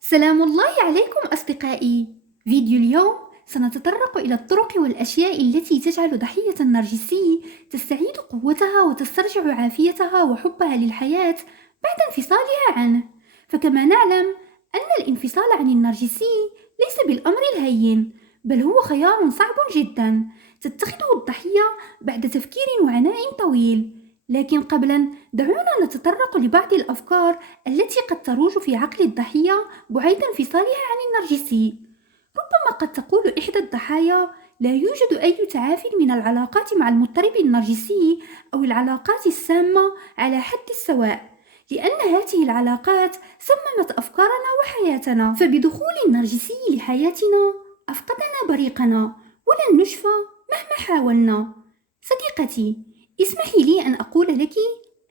سلام الله عليكم أصدقائي. فيديو اليوم سنتطرق إلى الطرق والأشياء التي تجعل ضحية النرجسي تستعيد قوتها وتسترجع عافيتها وحبها للحياة بعد انفصالها عنه. فكما نعلم أن الانفصال عن النرجسي ليس بالأمر الهين، بل هو خيار صعب جدا تتخذه الضحية بعد تفكير وعناء طويل. لكن قبلا دعونا نتطرق لبعض الأفكار التي قد تروج في عقل الضحية بعيد انفصالها عن النرجسي. ربما قد تقول إحدى الضحايا: لا يوجد أي تعافٍ من العلاقات مع المضطرب النرجسي أو العلاقات السامة على حد السواء، لأن هذه العلاقات سممت أفكارنا وحياتنا، فبدخول النرجسي لحياتنا أفقدنا بريقنا ولن نشفى مهما حاولنا. صديقتي، اسمحي لي أن أقول لك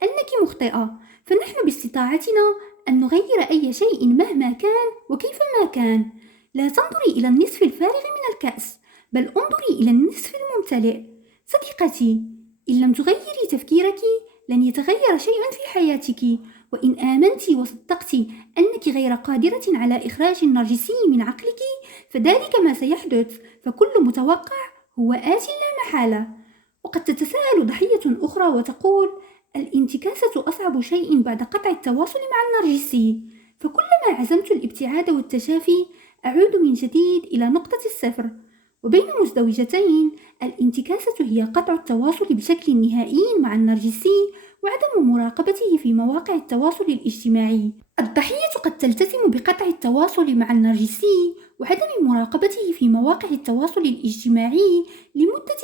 أنك مخطئة، فنحن باستطاعتنا أن نغير أي شيء مهما كان وكيفما كان. لا تنظري إلى النصف الفارغ من الكأس، بل انظري إلى النصف الممتلئ. صديقتي، إن لم تغيري تفكيرك لن يتغير شيء في حياتك، وإن آمنت وصدقت أنك غير قادرة على إخراج النرجسي من عقلك فذلك ما سيحدث، فكل متوقع هو آت لا محالة. وقد تتساءل ضحية أخرى وتقول: الانتكاسة أصعب شيء بعد قطع التواصل مع النرجسي، فكلما عزمت الابتعاد والتشافي أعود من جديد إلى نقطة الصفر. وبين مزدوجتين، الانتكاسة هي قطع التواصل بشكل نهائي مع النرجسي وعدم مراقبته في مواقع التواصل الاجتماعي. الضحية قد تلتزم بقطع التواصل مع النرجسي وعدم مراقبته في مواقع التواصل الاجتماعي لمدة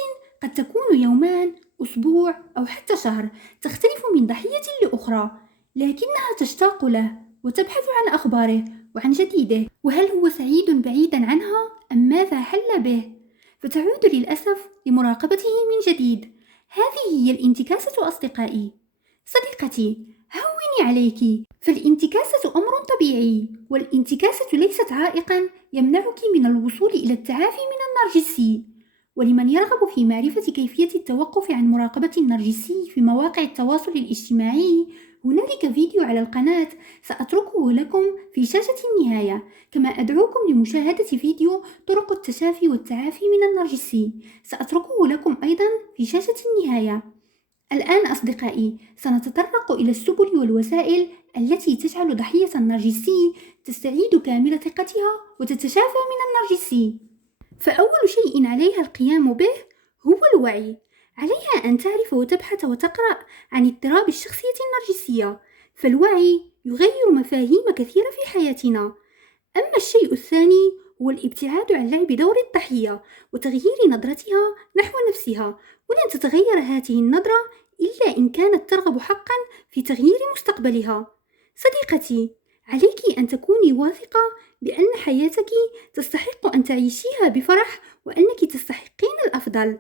قد تكون يومان، أسبوع، أو حتى شهر، تختلف من ضحية لأخرى، لكنها تشتاق له وتبحث عن أخباره وعن جديده، وهل هو سعيد بعيدا عنها أم ماذا حل به؟ فتعود للأسف لمراقبته من جديد. هذه هي الانتكاسة أصدقائي. صديقتي، هوني عليك، فالانتكاسة أمر طبيعي، والانتكاسة ليست عائقا يمنعك من الوصول إلى التعافي من النرجسي. ولمن يرغب في معرفة كيفية التوقف عن مراقبة النرجسي في مواقع التواصل الاجتماعي، هنالك فيديو على القناة سأتركه لكم في شاشة النهاية، كما أدعوكم لمشاهدة فيديو طرق التشافي والتعافي من النرجسي، سأتركه لكم أيضا في شاشة النهاية. الآن أصدقائي سنتطرق إلى السبل والوسائل التي تجعل ضحية النرجسي تستعيد كامل ثقتها وتتشافى من النرجسي. فأول شيء عليها القيام به هو الوعي. عليها أن تعرف وتبحث وتقرأ عن اضطراب الشخصية النرجسية، فالوعي يغير مفاهيم كثيرة في حياتنا. أما الشيء الثاني هو الابتعاد عن لعب دور الضحية وتغيير نظرتها نحو نفسها، ولن تتغير هذه النظرة إلا إن كانت ترغب حقا في تغيير مستقبلها. صديقتي، عليك أن تكوني واثقة بأن حياتك تستحق أن تعيشيها بفرح وأنك تستحقين الأفضل.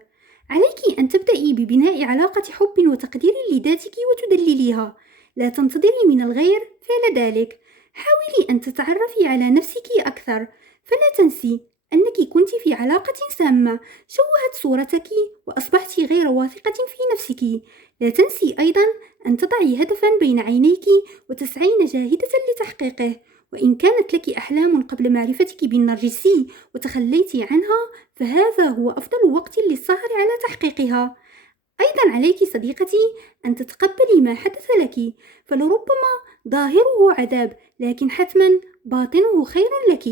عليك أن تبدأي ببناء علاقة حب وتقدير لذاتك وتدلليها. لا تنتظري من الغير فعل ذلك. حاولي أن تتعرفي على نفسك أكثر، فلا تنسي أنك كنت في علاقة سامة شوهت صورتك وأصبحت غير واثقة في نفسك. لا تنسي أيضا أن تضعي هدفا بين عينيك وتسعين جاهدة لتحقيقه. وإن كانت لك أحلام قبل معرفتك بالنرجسي وتخليت عنها، فهذا هو أفضل وقت للسهر على تحقيقها. أيضا عليك صديقتي أن تتقبلي ما حدث لك، فلربما ظاهره عذاب لكن حتما باطنه خير لك.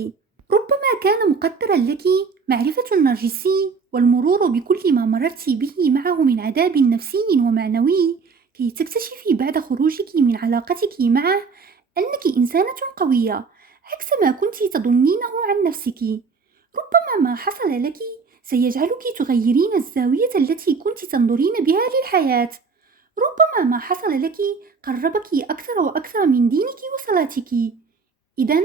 ربما كان مقدرا لك معرفة النرجسي والمرور بكل ما مررت به معه من عذاب نفسي ومعنوي، كي تكتشفي بعد خروجك من علاقتك معه أنك إنسانة قوية عكس ما كنت تظنينه عن نفسك. ربما ما حصل لك سيجعلك تغيرين الزاوية التي كنت تنظرين بها للحياة. ربما ما حصل لك قربك أكثر وأكثر من دينك وصلاتك. إذن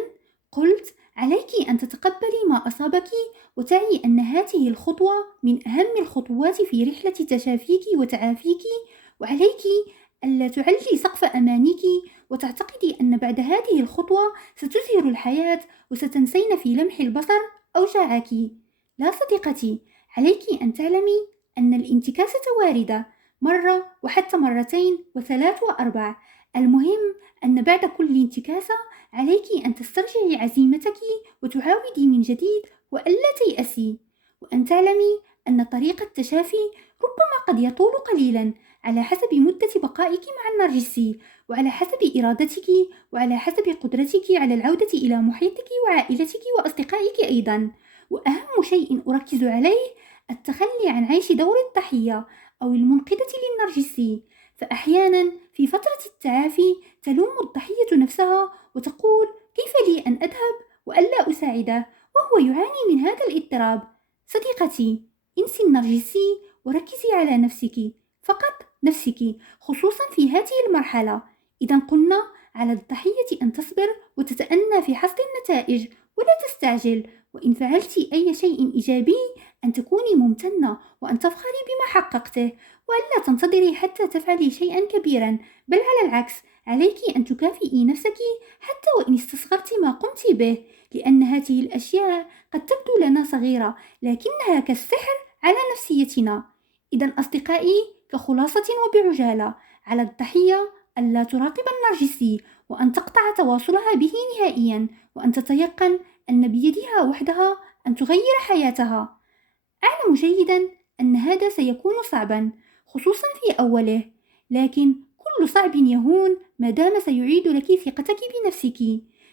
قلت عليك أن تتقبلي ما أصابك وتعي أن هذه الخطوة من أهم الخطوات في رحلة تشافيك وتعافيك، وعليك ألا تعلي سقف أمانيك وتعتقدي أن بعد هذه الخطوة ستزهر الحياة وستنسين في لمح البصر أوجاعك. لا صديقتي، عليك أن تعلمي أن الانتكاسة واردة مرة وحتى مرتين وثلاث وأربع. المهم أن بعد كل انتكاسة عليك أن تسترجعي عزيمتك وتعاودي من جديد وألا تيأسي، وأن تعلمي أن طريق التشافي ربما قد يطول قليلا على حسب مدة بقائك مع النرجسي، وعلى حسب إرادتك، وعلى حسب قدرتك على العودة إلى محيطك وعائلتك وأصدقائك أيضا. وأهم شيء أركز عليه التخلي عن عيش دور الضحية أو المنقذة للنرجسي، فأحيانا في فترة التعافي تلوم الضحية نفسها وتقول: كيف لي أن أذهب وألا أساعده وهو يعاني من هذا الاضطراب؟ صديقتي، انسي النرجسي وركزي على نفسك، فقط نفسك، خصوصا في هذه المرحلة. إذا قلنا على الضحية أن تصبر وتتأنى في حصد النتائج ولا تستعجل، وإن فعلت أي شيء إيجابي أن تكوني ممتنة وأن تفخري بما حققته، وألا تنتظري حتى تفعلي شيئا كبيرا، بل على العكس عليك أن تكافئي نفسك حتى وإن استصغرت ما قمت به، لأن هذه الأشياء قد تبدو لنا صغيرة لكنها كالسحر على نفسيتنا. إذا أصدقائي، كخلاصة وبعجالة، على الضحية ألا تراقب النرجسي وأن تقطع تواصلها به نهائيا، وأن تتيقن أن بيدها وحدها أن تغير حياتها. أعلم جيدا أن هذا سيكون صعبا خصوصا في أوله، لكن كل صعب يهون ما دام سيعيد لك ثقتك بنفسك،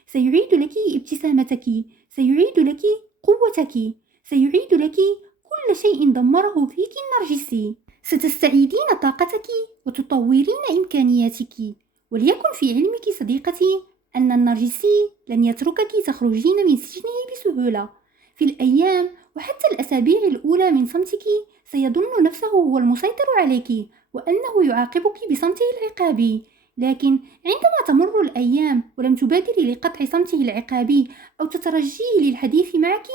سيعيد لك ابتسامتك، سيعيد لك قوتك، سيعيد لك كل شيء دمره فيك النرجسي. ستستعيدين طاقتك وتطورين إمكانياتك. وليكن في علمك صديقتي أن النرجسي لن يتركك تخرجين من سجنه بسهولة. في الأيام وحتى الأسابيع الأولى من صمتك سيظن نفسه هو المسيطر عليك وأنه يعاقبك بصمته العقابي، لكن عندما تمر الأيام ولم تبادري لقطع صمته العقابي أو تترجيه للحديث معك،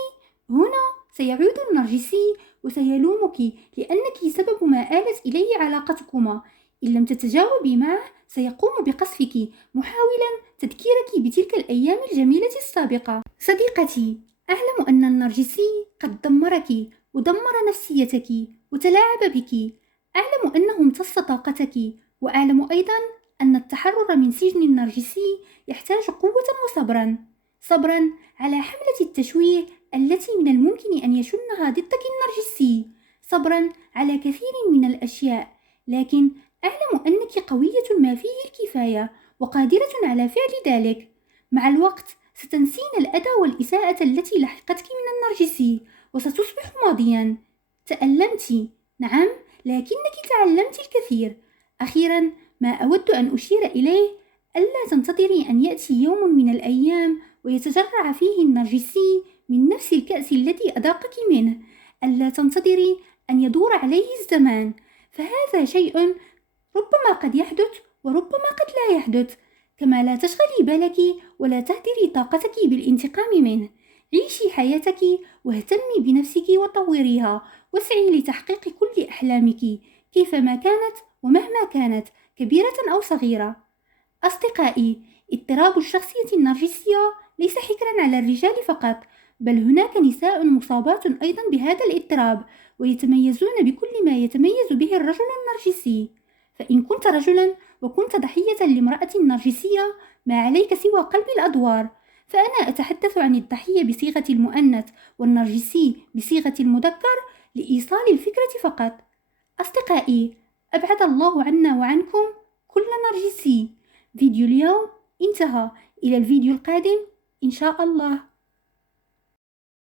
هنا سيعود النرجسي وسيلومك لأنك سبب ما آلت إليه علاقتكما. إن لم تتجاوبي معه سيقوم بقصفك محاولا تذكيرك بتلك الأيام الجميلة السابقة. صديقتي، أعلم أن النرجسي قد دمرك ودمر نفسيتك وتلاعب بك. أعلم أنه امتص طاقتك، وأعلم أيضا أن التحرر من سجن النرجسي يحتاج قوة وصبرا، صبرا على حملة التشويه التي من الممكن أن يشنها ضدك النرجسي، صبرا على كثير من الأشياء، لكن أعلم أنك قوية ما فيه الكفاية وقادرة على فعل ذلك. مع الوقت ستنسين الأذى والإساءة التي لحقتك من النرجسي وستصبح ماضيا. تألمت، نعم، لكنك تعلمت الكثير. أخيرا ما أود أن أشير إليه: ألا تنتظري أن يأتي يوم من الأيام ويتجرع فيه النرجسي من نفس الكأس الذي أذاقك منه. ألا تنتظري أن يدور عليه الزمان، فهذا شيء ربما قد يحدث وربما قد لا يحدث. كما لا تشغلي بالك ولا تهدري طاقتك بالانتقام منه. عيشي حياتك واهتمي بنفسك وطوريها، واسعي لتحقيق كل أحلامك كيفما كانت ومهما كانت، كبيرة أو صغيرة. أصدقائي، اضطراب الشخصية النرجسية ليس حكرا على الرجال فقط، بل هناك نساء مصابات أيضا بهذا الاضطراب ويتميزون بكل ما يتميز به الرجل النرجسي. فإن كنت رجلا وكنت ضحية لامرأة نرجسية ما عليك سوى قلب الأدوار. فأنا أتحدث عن الضحية بصيغة المؤنث والنرجسي بصيغة المذكر لإيصال الفكرة فقط. أصدقائي، أبعد الله عنا وعنكم كل نرجسي. فيديو اليوم انتهى، إلى الفيديو القادم إن شاء الله.